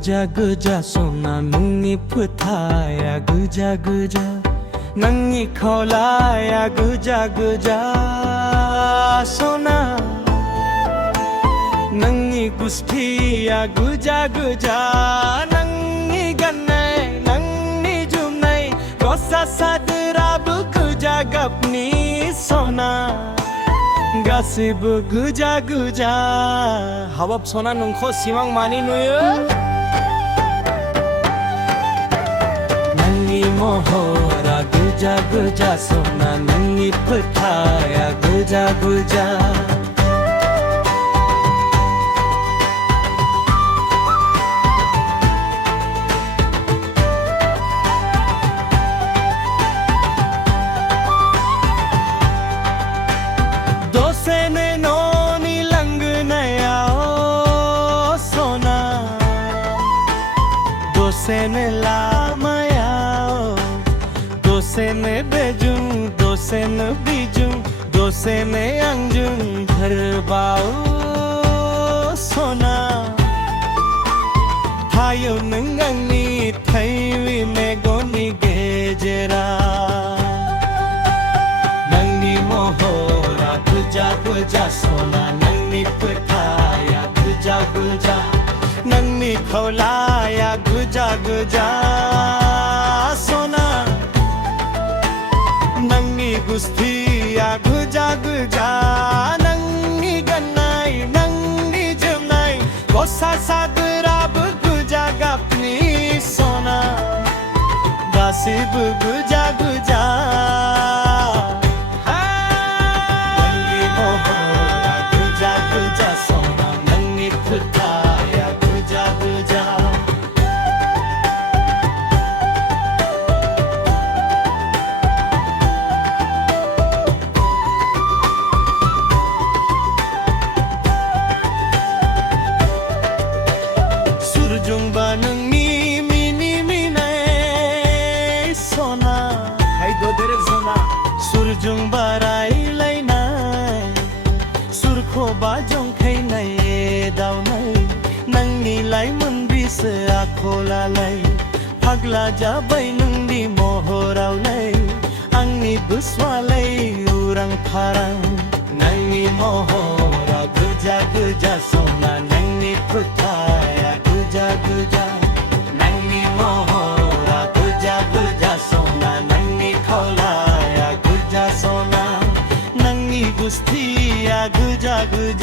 गोजा गोजा सना नोंनि फोथाया गोजा गोजा नोंनि खावलाया गोजा गोजा सना नोंनि गुस्थिया गोजा गोजा नोंनि गाननाय नोंनि जोमनाय गस्ला सादोराबो गोजा गाबनि सना गासैबो गोजा गोजा हाबाब सना नोंखौ सिमां मानि नुयो नोंनि महरा गोजा गोजा सना नोंनि फोथाया गोजा गोजा दसेनो न'नि लांगोनायाव सना दसेनो लामायाव दसेनो बेजों दसेनो बिजों दसेनो आंजों गोरबाव सना थायो नों आंनि थैवि मेगननि गेजेराव नोंनि महरा गोजा गोजा सना नोंनि फोथाया गोजा गोजा नोंनि खावलाया गोजा गोजा सना नोंनि गुस्थिया गोजा गोजा नोंनि गाननाय नोंनि जोमनाय गस्ला सादोराबो गोजा गाबनि सना गासैबो गोजा गोजा जोंबा नोंनि मिनि मिनाय सना हायद देरेक सना सुरजों बारायलायनाय सुरखौबा जंखायनाय दावनाय नोंनि लाइमोन बिसो आखलालाय फाग्ला जाबाय नोंनि महरावलाय आंनि गोसोआलाय उरां फारां नोंनि महरा गोजा गोजा सना नोंनि फोथाया गोजा गोजा नोंनि महरा गोजा गोजा सना नोंनि खावलाया गोजा सना नोंनि गुस्थिया गोजा गोजा